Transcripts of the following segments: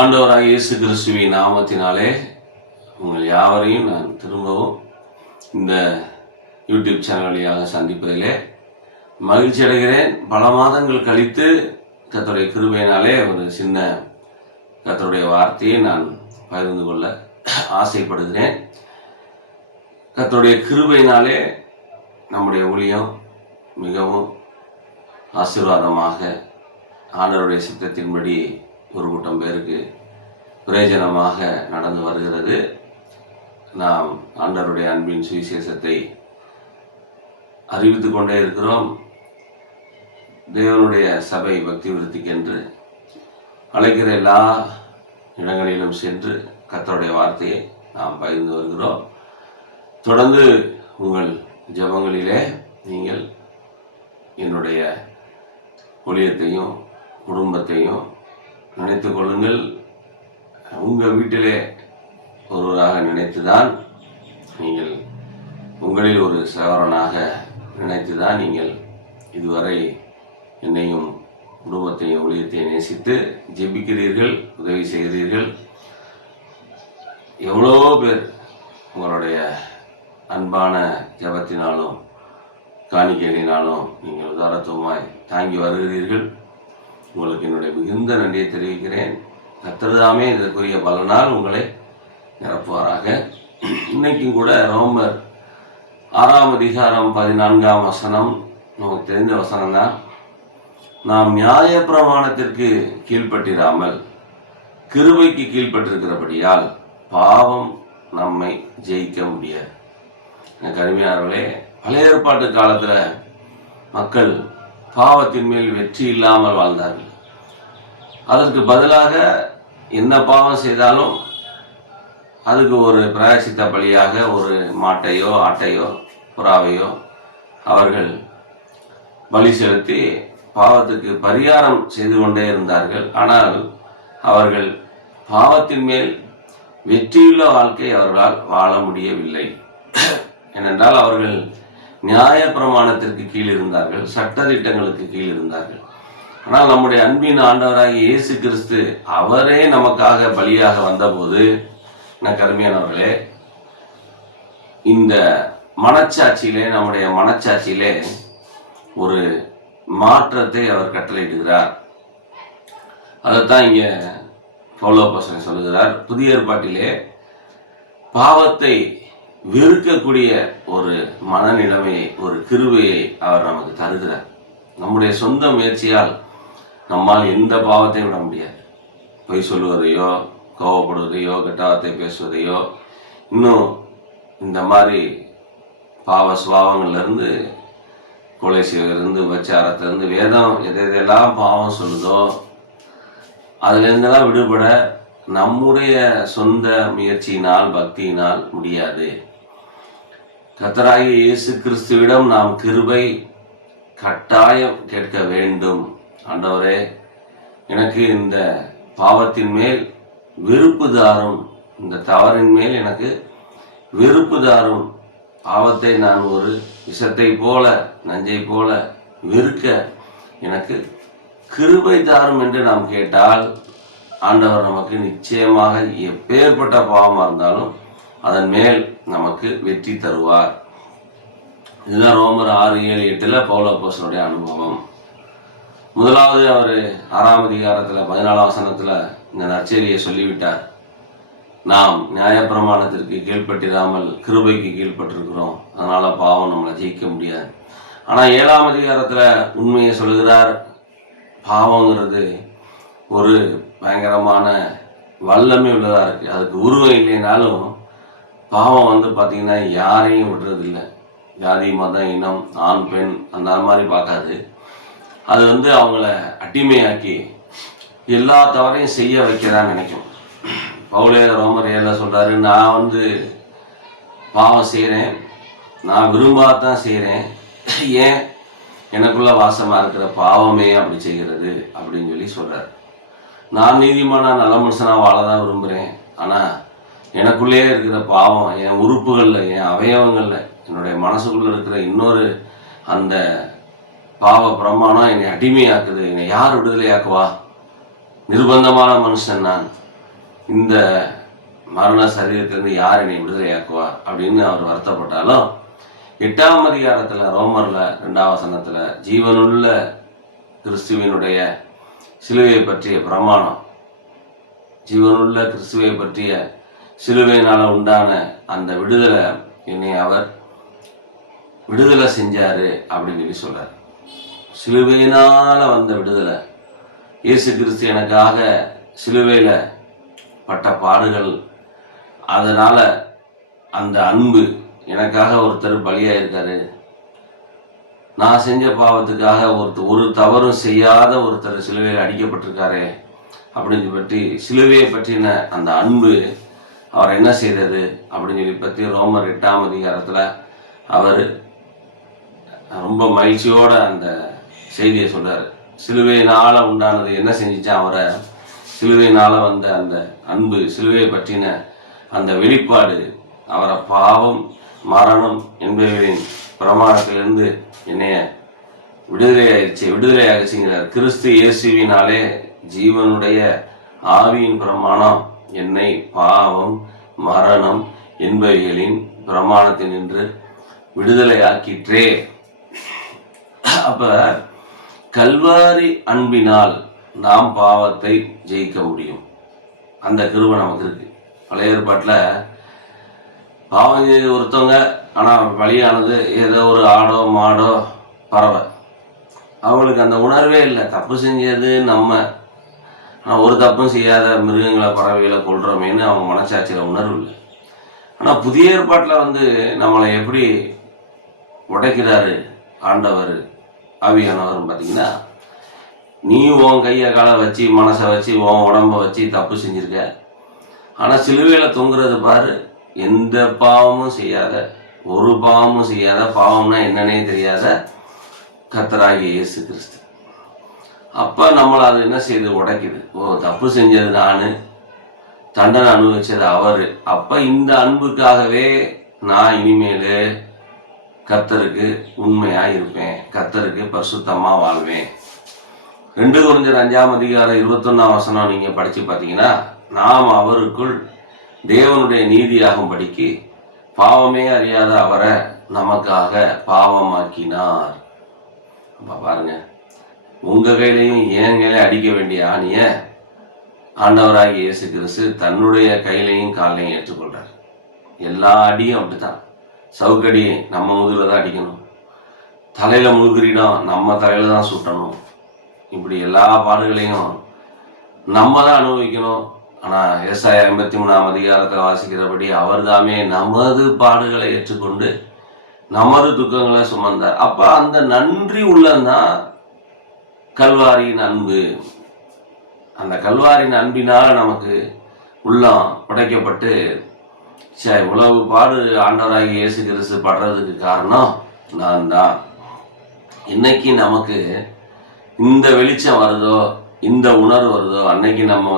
ஆண்டவராகிய இயேசு கிறிஸ்துவின் நாமத்தினாலே உங்கள் யாவரையும் நான் திரும்பவும் இந்த யூடியூப் சேனல் வழியாக சந்திப்பதிலே மகிழ்ச்சி அடைகிறேன். பல மாதங்கள் கழித்து கர்த்தருடைய கிருபையினாலே ஒரு சின்ன கர்த்தருடைய வார்த்தையை நான் பகிர்ந்து கொள்ள ஆசைப்படுகிறேன். கர்த்தருடைய கிருபையினாலே நம்முடைய ஊழியம் மிகவும் ஆசீர்வாதமாக ஆண்டவருடைய சித்தத்தின்படி ஒரு கூட்டம் பேருக்கு பிரயோஜனமாக நடந்து வருகிறது. நாம் ஆண்டவருடைய அன்பின் சுவிசேஷத்தை அறிவித்து கொண்டே இருக்கிறோம். தேவனுடைய சபை பக்தி விருத்திக்கென்று அழைக்கிற எல்லா இடங்களிலும் சென்று கர்த்தருடைய வார்த்தையை நாம் பகிர்ந்து வருகிறோம். தொடர்ந்து உங்கள் ஜெபங்களிலே நீங்கள் என்னுடைய ஊழியத்தையும் குடும்பத்தையும் நினைத்து கொள்ளுங்கள். உங்கள் வீட்டிலே ஒருவராக நினைத்துதான் நீங்கள் உங்களில் ஒரு சகோதரனாக நினைத்துதான் நீங்கள் இதுவரை என்னையும் குடும்பத்தையும் ஊழியத்தையும் நேசித்து ஜெபிக்கிறீர்கள், உதவி செய்கிறீர்கள். எவ்வளோ பேர் உங்களுடைய அன்பான ஜெபத்தினாலும் காணிக்கையினாலும் நீங்கள் உதாரத்துவமாய் தாங்கி வருகிறீர்கள். உங்களுக்கு என்னுடைய மிகுந்த நன்றியை தெரிவிக்கிறேன். கர்த்தர்தாமே இதற்குரிய பலனால் உங்களை நிரப்புவாராக. இன்னைக்கும் கூட ரோமர் 6ஆம் அதிகாரம் 14ஆம் வசனம் நமக்கு தெரிந்த வசனம் தான். நாம் நியாய பிரமாணத்திற்கு கீழ்ப்பட்டிராமல் கிருபைக்கு கீழ்ப்பட்டிருக்கிறபடியால் பாவம் நம்மை ஜெயிக்க முடியாது. எனக்கு அருமையானவர்களே, பழைய ஏற்பாட்டு காலத்தில் மக்கள் பாவத்தின் மேல் வெற்றி இல்லாமல் வாழ்ந்தார்கள். அதற்கு பதிலாக என்ன பாவம் செய்தாலும் அதுக்கு ஒரு பிராயசித்த பலியாக ஒரு மாட்டையோ ஆட்டையோ புறாவையோ அவர்கள் பலி செலுத்தி பாவத்துக்கு பரிகாரம் செய்து கொண்டே இருந்தார்கள். ஆனால் அவர்கள் பாவத்தின் மேல் வெற்றியுள்ள வாழ்க்கை அவர்களால் வாழ முடியவில்லை. ஏனென்றால் அவர்கள் நியாய பிரமாணத்திற்கு கீழ் இருந்தார்கள், சட்டதிட்டங்களுக்கு கீழ் இருந்தார்கள். ஆனால் நம்முடைய அன்பின் ஆண்டவராகிய இயேசு கிறிஸ்து அவரே நமக்காக பலியாக வந்தபோது, எனக்கு அருமையானவர்களே, இந்த மனச்சாட்சியிலே நம்முடைய மனச்சாட்சியிலே ஒரு மாற்றத்தை அவர் கட்டளையிடுகிறார். அதைத்தான் இங்கே பவுல் அப்போஸ்தலன் சொல்லுகிறார். புதிய ஏற்பாட்டிலே பாவத்தை வெறுக்கக்கூடிய ஒரு மனநிலைமையை, ஒரு கிருபையை அவர் நமக்கு தருகிறார். நம்முடைய சொந்த முயற்சியால் நம்மால் எந்த பாவத்தையும் விட முடியாது. பொய் சொல்லுவதையோ, கோவப்படுவதையோ, கெட்ட வார்த்தை பேசுவதையோ, இன்னும் இந்த மாதிரி பாவ சுபாவங்கள்லேருந்து, கொலை செய்வதிலிருந்து, உபச்சாரத்திலிருந்து, வேதம் எதெல்லாம் பாவம் சொல்லுதோ அதிலிருந்தெல்லாம் விடுபட நம்முடைய சொந்த முயற்சியினால் பக்தியினால் முடியாது. கர்த்தராகிய இயேசு கிறிஸ்துவிடம் நாம் கிருபை கட்டாயம் கேட்க வேண்டும். ஆண்டவரே, எனக்கு இந்த பாவத்தின் மேல் வெறுப்பு தாரும், இந்த தவறின் மேல் எனக்கு வெறுப்பு தாரும், பாவத்தை நான் ஒரு விஷத்தை போல, நஞ்சை போல வெறுக்க எனக்கு கிருபை தாரும் என்று நாம் கேட்டால் ஆண்டவர் நமக்கு நிச்சயமாக எப்பேற்பட்ட பாவமாக இருந்தாலும் அதன் மேல் நமக்கு வெற்றி தருவார். இதுதான் ரோமர் 6:7-8 பவுல் அப்போஸ்தலனுடைய அனுபவம். முதலாவது அவர் 6ஆம் அதிகாரத்தில் 14ஆம் வசனத்தில் இந்த நற்செய்தியை சொல்லிவிட்டார். நாம் நியாயப்பிரமாணத்திற்கு கீழ்ப்பட்டிராமல் கிருபைக்கு கீழ்ப்பட்டிருக்கிறோம், அதனால பாவம் நம்மளை ஜெயிக்க முடியாது. ஆனால் 7ஆம் அதிகாரத்தில் உண்மையை சொல்லுகிறார். பாவங்கிறது ஒரு பயங்கரமான வல்லமை உள்ளதாக இருக்குது. அதுக்கு உருவம் இல்லைனாலும் பாவம் பார்த்தீங்கன்னா யாரையும் விடுறதில்லை. ஜாதி, மதம், இனம், ஆண், பெண் அந்த மாதிரி பார்க்காது. அது அவங்கள அடிமையாக்கி எல்லா தவறையும் செய்ய வைக்கதான் நினைக்கும். பவுலே ரோமர் 7 சொல்கிறாரு, நான் பாவம் செய்கிறேன், நான் விரும்பாதான் செய்கிறேன், ஏன் எனக்குள்ள வாசமாக இருக்கிற பாவமே அப்படி செய்கிறது அப்படின்னு சொல்கிறார். நான் நீதிமான நல்ல மனுஷனாக வாழ தான் விரும்புகிறேன், ஆனால் எனக்குள்ளேயே இருக்கிற பாவம் என் உறுப்புகளில், என் அவயவங்களில், என்னுடைய மனசுக்குள்ளே இருக்கிற இன்னொரு அந்த பாவ பிரமாணம் என்னை அடிமையாக்குது. என்னை யார் விடுதலையாக்குவா? நிர்பந்தமான மனுஷன் நான். இந்த மரண சரீரத்திலிருந்து யார் என்னை விடுதலையாக்குவா அப்படின்னு அவர் வருத்தப்பட்டாலும் 8ஆம் அதிகாரத்தில் ரோமர்ல 2ஆம் வசனத்துல ஜீவனுள்ள கிறிஸ்துவினுடைய சிலுவையை பற்றிய பிரமாணம், ஜீவனுள்ள கிறிஸ்துவை பற்றிய சிலுவையினால உண்டான அந்த விடுதலை என்னை அவர் விடுதலை செஞ்சாரு அப்படின்னு சொல்லி சொல்றார். சிலுவையினால வந்த விடுதலை, இயேசு கிறிஸ்து எனக்காக சிலுவையில பட்ட பாடுகள், அதனால அந்த அன்பு, எனக்காக ஒருத்தர் பலியா இருக்காரு, நான் செஞ்ச பாவத்துக்காக ஒரு தவறும் செய்யாத ஒருத்தர் சிலுவையில் அடிக்கப்பட்டிருக்காரு அப்படின்னு பற்றி சிலுவையை பற்றின அந்த அன்பு அவர் என்ன செய்தது அப்படின்னு சொல்லி பற்றி ரோமர் 8ஆம் அதிகாரத்தில் அவர் ரொம்ப மகிழ்ச்சியோட அந்த செய்தியை சொல்றாரு. சிலுவையினால உண்டானது என்ன செஞ்சிச்சா அவரை, சிலுவையினால வந்த அந்த அன்பு, சிலுவையை பற்றின அந்த வெளிப்பாடு அவரை பாவம் மரணம் என்பவர்களின் பிரமாணத்திலிருந்து என்னைய விடுதலையாகிச்சுங்கிறார். கிறிஸ்து இயேசுவினாலே ஜீவனுடைய ஆவியின் பிரமாணம் என்னை பாவம் மரணம் என்பவைகளின் பிரமாணத்தினின்று விடுதலையாக்கிற்றே. அப்ப கல்வாரி அன்பினால் நாம் பாவத்தை ஜெயிக்க முடியும். அந்த கிருபை நமக்கு இருக்கு. பழைய ஏற்பாட்டில் பாவம் ஒருத்தவங்க, ஆனால் பலியானது ஏதோ ஒரு ஆடோ மாடோ பறவை, அவங்களுக்கு அந்த உணர்வே இல்லை. தப்பு செஞ்சது நம்ம, ஆனால் ஒரு தப்பும் செய்யாத மிருகங்களை பறவைகளை கொள்றோமேன்னு அவங்க மனசாட்சியில் உணர்வு இல்லை. ஆனால் புதிய ஏற்பாட்டில் நம்மளை எப்படி உடைக்கிறாரு ஆண்டவர் ஆவியானவர் பார்த்தீங்கன்னா, நீ உன் கையை காலை வச்சு மனசை வச்சு உன் உடம்ப வச்சு தப்பு செஞ்சிருக்க, ஆனால் சிலுவையில் தொங்குறது பாரு, எந்த பாவமும் செய்யாத, ஒரு பாவமும் செய்யாத, பாவம்னா என்னன்னே தெரியாத கர்த்தராகிய இயேசு கிறிஸ்து. அப்போ நம்மளை அது என்ன செய்யுது, உடைக்குது. ஓ, தப்பு செஞ்சது நான், தண்டனை அனுபவிச்சது அவர். அப்போ இந்த அன்புக்காகவே நான் இனிமேல் கர்த்தருக்கு உண்மையா இருப்பேன், கர்த்தருக்கு பரிசுத்தமா வாழ்வேன். 2 கொரிந்தியர் 5ஆம் அதிகாரம் 21ஆம் வசனம் நீங்க படிச்சு பார்த்தீங்கன்னா, நாம் அவருக்குள் தேவனுடைய நீதியாகும்படிக்கு பாவமே அறியாத அவரை நமக்காக பாவமாக்கினார். அப்ப பாருங்க, உங்க கையிலையும் என் கையில அடிக்க வேண்டிய ஆணிய ஆண்டவராகிய இயேசு கிறிஸ்து தன்னுடைய கையிலையும் காலையும் ஏற்றுக்கொள்றார். எல்லா அடியும் அப்படித்தான். சவுக்கடி நம்ம முதுகில் தான் அடிக்கணும், தலையில முழுகிறிடம் நம்ம தலையில தான் சுட்டணும், இப்படி எல்லா பாடுகளையும் நம்ம தான் அனுபவிக்கணும். ஆனால் ஏசாயா 53ஆம் அதிகாரத்தில் வாசிக்கிறபடி அவர் தாமே நமது பாடுகளை ஏற்றுக்கொண்டு நமது துக்கங்களை சுமந்தார். அப்ப அந்த நன்றி உள்ளந்தான் கல்வாரியின் அன்பு. அந்த கல்வாரியின் அன்பினால நமக்கு உள்ளம் உடைக்கப்பட்டு இவ்வளவு பாடு ஆண்டவராகி இயேசு கிறிஸ்து படுறதுக்கு காரணம் நான் தான். இன்னைக்கு நமக்கு இந்த வெளிச்சம் வருதோ, இந்த உணர்வு வருதோ, அன்னைக்கு நம்ம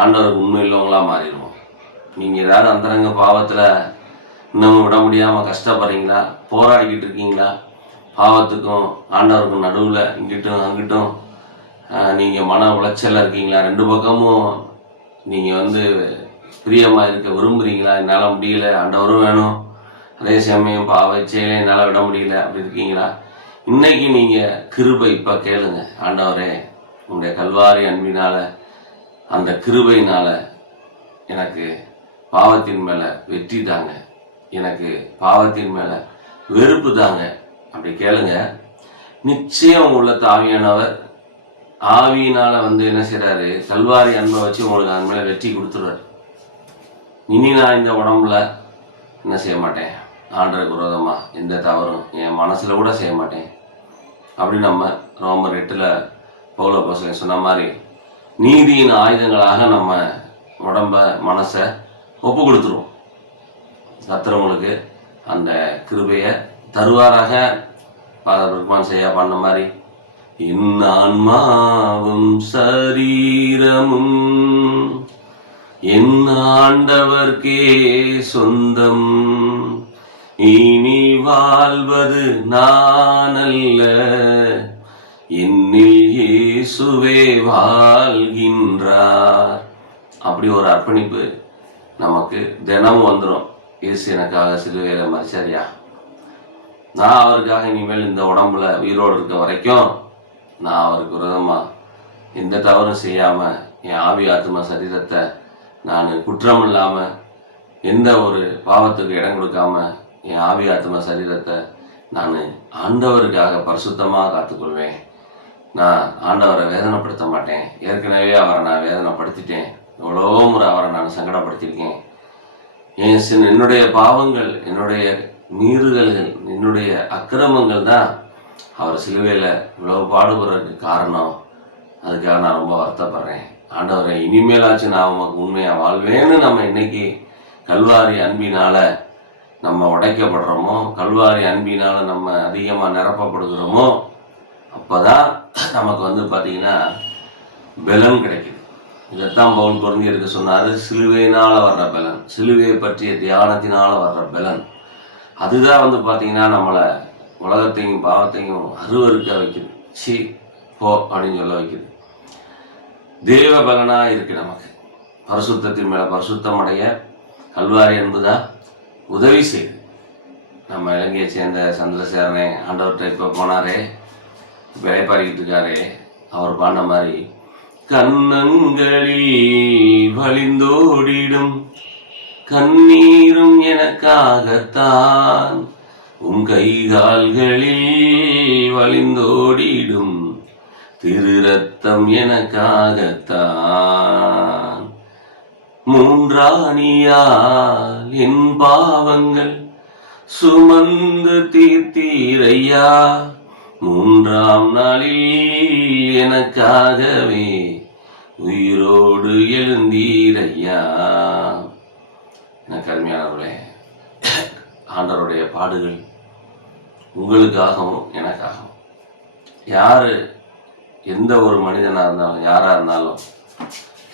ஆண்டவருக்கு உண்மை இல்லவங்களா மாறிடுவோம். நீங்க ஏதாவது அந்தரங்க பாவத்துல இன்னும் விட முடியாம கஷ்டப்படுறீங்களா, போராடிக்கிட்டு இருக்கீங்களா, பாவத்துக்கும் ஆண்டவருக்கும் நடுவுல இங்கிட்டும் அங்கிட்டும் நீங்க மன உளைச்சல்ல இருக்கீங்களா, 2 பக்கமும் நீங்க பிரியமா இருக்க விரும்புறீங்களா, என்னால் முடியல, ஆண்டவரும் வேணும், அதே சமயம் பாவச்சையில என்னால் விட முடியல, அப்படி இருக்கீங்களா? இன்னைக்கு நீங்க கிருபை இப்ப கேளுங்க. ஆண்டவரே, உங்களுடைய கல்வாரி அன்பினால, அந்த கிருபையினால எனக்கு பாவத்தின் மேல வெற்றி தாங்க, எனக்கு பாவத்தின் மேல வெறுப்பு தாங்க, அப்படி கேளுங்க. நிச்சயம் உள்ள ஆவியானவர் ஆவியினால என்ன செய்யறாரு, கல்வாரி அன்பை வச்சு உங்களுக்கு அது மேல வெற்றி கொடுத்துருவார். இனி நான் இந்த உடம்புல என்ன செய்ய மாட்டேன், ஆண்டவருக்கு விரோதமா எந்த தவறும் என் மனசுல கூட செய்ய மாட்டேன். அப்படி நம்ம ரோமர் 8 பவுல் அப்போஸ்தலன் சொன்ன மாதிரி நீதியின் ஆயுதங்களாக நம்ம உடம்ப மனசை ஒப்பு கொடுத்துருவோம். கர்த்தர் உங்களுக்கு அந்த கிருபையை தருவாராக. ஃபாதர் ருக்மான் செய்யா பண்ண மாதிரி, என் ஆன்மாவும் சரீரமும் என் ஆண்டவர்க்கே சொந்தம், இனி வாழ்வது நான் அல்ல, என்னில் இயேசுவே வாழ்கின்றார். அப்படி ஒரு அர்ப்பணிப்பு நமக்கு தினமும் வந்துடும். இயேசு எனக்காக சிலுவையில் மரிச்சாரியா, நான் அவருக்காக இனிமேல் இந்த உடம்புல உயிரோடு இருக்க வரைக்கும் நான் அவருக்கு விரோதமாக எந்த தவறும் செய்யாமல் என் ஆவி ஆத்மா சரீரத்தை நான் குற்றம் இல்லாமல் எந்த ஒரு பாவத்துக்கு இடம் கொடுக்காம என் ஆவி ஆத்மா சரீரத்தை நான் ஆண்டவருக்காக பரிசுத்தமாக காத்துக்கொள்வேன். நான் ஆண்டவரை வேதனைப்படுத்த மாட்டேன். ஏற்கனவே அவரை நான் வேதனைப்படுத்திட்டேன். எவ்வளோ முறை அவரை நான் சங்கடப்படுத்தியிருக்கேன். என்னுடைய பாவங்கள், என்னுடைய மீறுதல்கள், என்னுடைய அக்கிரமங்கள் தான் அவர் சிலுவையில் இவ்வளவு பாடுபடுறதுக்கு காரணம். அதுக்காக நான் ரொம்ப வருத்தப்படுறேன். ஆண்டவரை இனிமேலாச்சும் நான் உமக்கு உண்மையாக வாழ்வேன்னு நம்ம இன்னைக்கு கல்வாரி அன்பினால் நம்ம உடைக்கப்படுறோமோ, கல்வாரி அன்பினால் நம்ம அதிகமாக நிரப்பப்படுகிறோமோ, அப்போ தான் நமக்கு பார்த்திங்கன்னா பலன் கிடைக்குது. இதைத்தான் பவுல் கொரிந்தியருக்கு சொன்னார், சிலுவையினால் வர்ற பலன், சிலுவையை பற்றிய தியானத்தினால் வர்ற பலன், அதுதான் பார்த்திங்கன்னா நம்மளை உலகத்தையும் பாவத்தையும் அருவருக்க வைக்குது. சி போ அப்படின்னு சொல்ல வைக்குது. தேவ பலனாக இருக்குது. நமக்கு பரிசுத்தத்தின் மேலே பரிசுத்தம் அடைய கல்வாரி என்பதா உதவி செய்யுது. நம்ம இலங்கையை சேர்ந்த சந்திரசேகரனே ஆண்டவர்கிட்ட இப்போ போனாரே, வேலைப்பாடிக்கிட்டு இருக்காரே, அவர் பாடின மாதிரி கண்ணங்களில் வழிந்தோடிடும் கண்ணீரும் எனக்காகத்தான், உன் கைகால்களில் வழிந்தோடிடும் திரு ரத்தம் எனக்காகத்தான், மூன்றாணியால் என் பாவங்கள் சுமந்து தீர்த்தீரையா, மூன்றாம் நாளில் எனக்காகவே உயிரோடு எழுந்தீரையா. எனக்கு அருமையானவர்களே, ஆண்டவருடைய பாடுகள் உங்களுக்காகவும் எனக்காகவும். யார் எந்த ஒரு மனிதனாக இருந்தாலும் யாராக இருந்தாலும்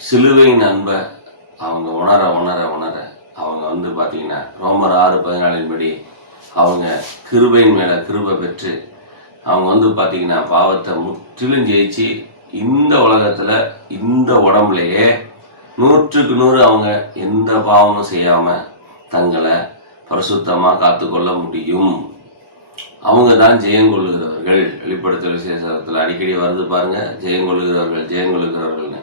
சிலுவையின் அன்பை அவங்க உணர உணர உணர அவங்க பார்த்தீங்கன்னா ரோமர் 6:14 படி அவங்க கிருபையின் மேலே கிருபை பெற்று அவங்க பார்த்தீங்கன்னா பாவத்தை முற்றிலும் ஜெயிச்சு இந்த உலகத்தில் இந்த உடம்புலையே 100க்கு 100 அவங்க எந்த பாவமும் செய்யாமல் தங்களை பரிசுத்தமாக காத்துக்கொள்ள முடியும். அவங்க தான் ஜெயங்கொள்ளுகிறவர்கள். வெளிப்படுத்தல் விசேஷத்தில் அடிக்கடி வருது பாருங்க, ஜெயங்கொள்ளுகிறவர்கள் ஜெயங்கொள்ளுகிறவர்கள்னு.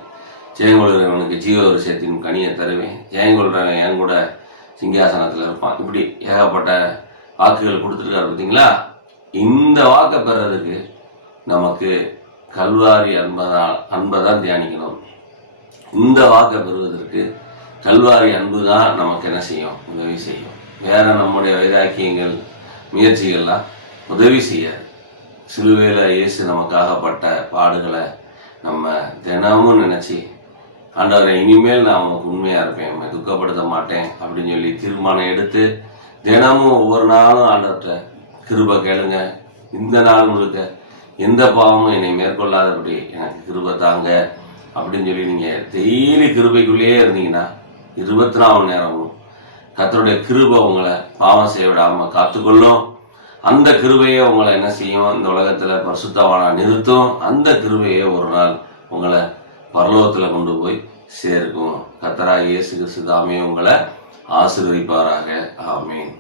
ஜெயங்கொள்ளுகிறவனுக்கு ஜீவ விஷயத்தின் கனியை தருவேன், ஜெயங்கொள்கிறவன் என் கூட சிங்காசனத்தில் இருப்பான். இப்படி ஏகப்பட்ட வாக்குகள் கொடுத்துருக்காரு பார்த்தீங்களா. இந்த வாக்கை பெறதுக்கு நமக்கு கல்வாரி அன்பை தான் தியானிக்கணும். இந்த வாக்கை பெறுவதற்கு கல்வாரி அன்பு தான் நமக்கு என்ன செய்யும், உதவி செய்யும். வேற நம்முடைய வைராக்கியங்கள் முயற்சிகள்லாம் உதவி செய்யாது. சிலுவையில் இயேசு நமக்காகப்பட்ட பாடுகளை நம்ம தினமும் நினச்சி ஆண்டவரை இனிமேல் நான் உனக்கு உண்மையாக இருப்பேன், உண்மை துக்கப்படுத்த மாட்டேன் அப்படின்னு சொல்லி தீர்மானம் எடுத்து தினமும் ஒவ்வொரு நாளும் ஆண்டவர்கிட்ட கிருபை கேளுங்க. இந்த நாள் முழுக்க எந்த பாவமும் என்னை மேற்கொள்ளாதபடி எனக்கு கிருபை தாங்க அப்படின்னு சொல்லி நீங்கள் டெய்லி கிருபைக்குள்ளேயே இருந்தீங்கன்னா 24 மணி நேரமும் கர்த்தருடைய கிருபை உங்களை பாவம் செய்ய விடாமல் காத்துக்கொள்ளும். அந்த கிருபையை உங்களை என்ன செய்யும், இந்த உலகத்தில் பரிசுத்தவானா நிறுத்தும். அந்த கிருபையை ஒரு நாள் உங்களை பரலோகத்தில் கொண்டு போய் சேர்க்கும். கர்த்தராகிய இயேசு கிறிஸ்து தாமே உங்களை ஆசீர்வதிப்பாராக. ஆமீன்.